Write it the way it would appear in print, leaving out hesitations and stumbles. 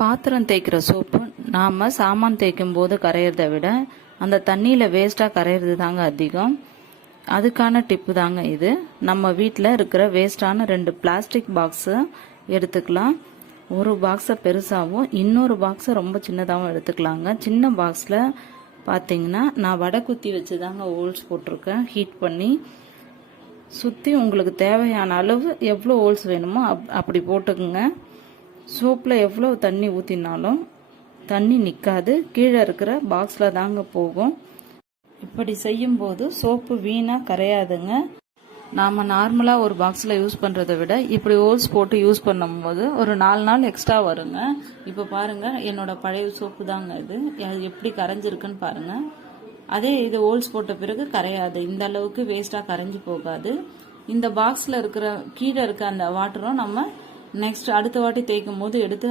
பாத்திரம் தேய்க்கிற சோப்பு நாம் சாமான் தேய்க்கும் போது கரையிறதை விட அந்த தண்ணியில் வேஸ்ட்டாக கரையிறது தாங்க அதிகம். அதுக்கான டிப்பு தாங்க இது. நம்ம வீட்டில் இருக்கிற வேஸ்டான 2 பிளாஸ்டிக் பாக்ஸை எடுத்துக்கலாம். ஒரு பாக்ஸை பெருசாகவும் இன்னொரு பாக்ஸை ரொம்ப சின்னதாகவும் எடுத்துக்கலாங்க. சின்ன பாக்ஸில் பார்த்தீங்கன்னா நான் வடை குத்தி வச்சு தாங்க ஹோல்ஸ் போட்டிருக்கேன். ஹீட் பண்ணி சுற்றி உங்களுக்கு தேவையான அளவு எவ்வளோ ஹோல்ஸ் வேணுமோ அப்படி போட்டுக்குங்க. சோப்பில் எவ்வளோ தண்ணி ஊற்றினாலும் தண்ணி நிற்காது, கீழே இருக்கிற பாக்ஸில் தாங்க போகும். இப்படி செய்யும்போது சோப்பு வீணாக கரையாதுங்க. நாம் நார்மலாக ஒரு பாக்ஸில் யூஸ் பண்ணுறதை விட இப்படி ஹோல்ஸ் போட்டு யூஸ் பண்ணும்போது ஒரு 4 நாள் எக்ஸ்ட்ரா வருங்க. இப்போ பாருங்கள், என்னோட பழைய சோப்பு தாங்க இது. எப்படி கரைஞ்சிருக்குன்னு பாருங்கள். அதே இது ஹோல்ஸ் போட்ட பிறகு கரையாது, இந்த அளவுக்கு வேஸ்ட்டாக கரைஞ்சி போகாது. இந்த பாக்ஸில் இருக்கிற கீழே இருக்க அந்த வாட்டரும் நம்ம நெக்ஸ்ட் அடுத்த வாட்டி தேய்க்கும் போது எடுத்து